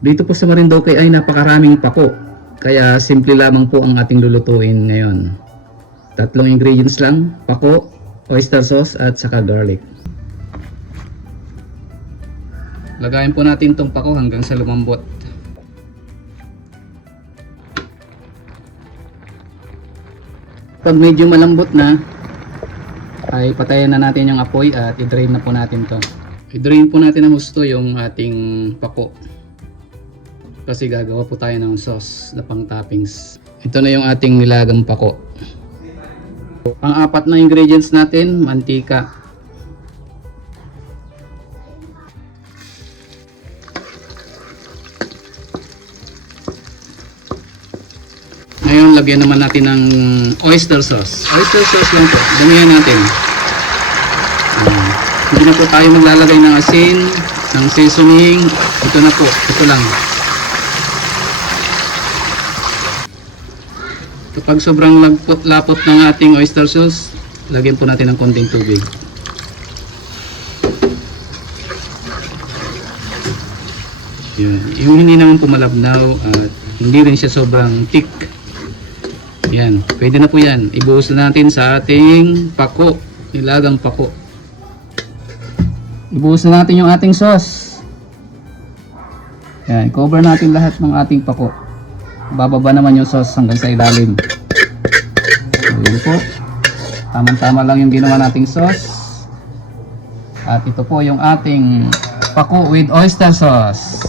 Dito po sa Marinduque ay napakaraming pako. Kaya simple lamang po ang ating lulutuin ngayon. Tatlong ingredients lang, pako, oyster sauce at saka garlic. Lagayin po natin itong pako hanggang sa lumambot. Pag medyo malambot na, ay patayin na natin yung apoy at i-drain na po natin to. I-drain po natin ng gusto yung ating pako. Kasi gagawa po tayo ng sauce na pang toppings. Ito na yung ating nilagang pako. Ang apat na ingredients natin, mantika. Ngayon, lagyan naman natin ng oyster sauce. Oyster sauce lang po. Damihan natin. Hindi na po tayo maglalagay ng asin, ng seasoning. Ito na po. Ito lang. Kapag sobrang lapot ng ating oyster sauce, lagyan po natin ng konting tubig. Yan. Yung hindi naman po malabnaw at hindi rin siya sobrang thick. Yan. Pwede na po yan. Ibuhos na natin sa ating pako. Nilagang pako. Ibuhos na natin yung ating sauce. Yan. Cover natin lahat ng ating pako. Bababa naman yung sauce hanggang sa ilalim. Ayan po. Tama-tama lang yung ginawa nating sauce. At ito po yung ating pako with oyster sauce.